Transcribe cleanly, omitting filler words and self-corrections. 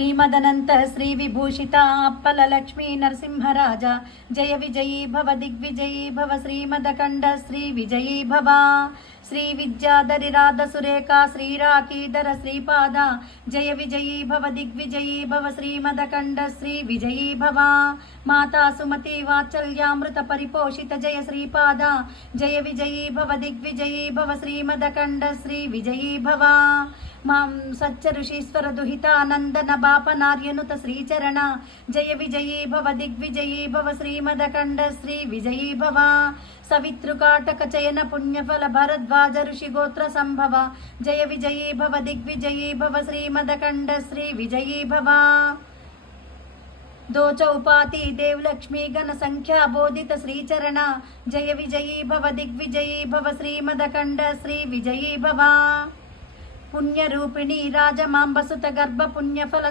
श्रीमदनंत Shri विभूषिता apple Lakshmi Narasimharaja जय विजयी भव दिग्विजयी भव श्रीमदकंड श्री विजयी भव श्री विद्याधरी राध सुरेखा श्रीराकीधर श्रीपाद जय विजयी भव दिग्विजयी भव श्रीमदकंड श्री विजयी भव माता सुमति वात्सल्यामृत परिपोषित जय श्रीपाद जय विजयी भव दिग्विजयी भव श्रीमदकंड श्री विजयी भव मां सच्च ऋषीश्वर दुहितानंदन बाप नार्यनुत श्रीचरण जय विजयी भव दिग्विजयी भव श्रीमदकंड श्री विजयी भव सवितृकाटक चयन पुण्यफल भरद्वाज ऋषि गोत्र संभव जय विजयी भव दिग्विजयी भव श्रीमदकंड श्री विजयी भव दो चौपाती देवलक्ष्मी गण संख्या बोधित श्रीचरण जय विजयी भव दिग्विजयी भव श्रीमदकंड श्री विजयी भव पुण्यरूपिणी राजमांबसुत गर्भ पुण्यफल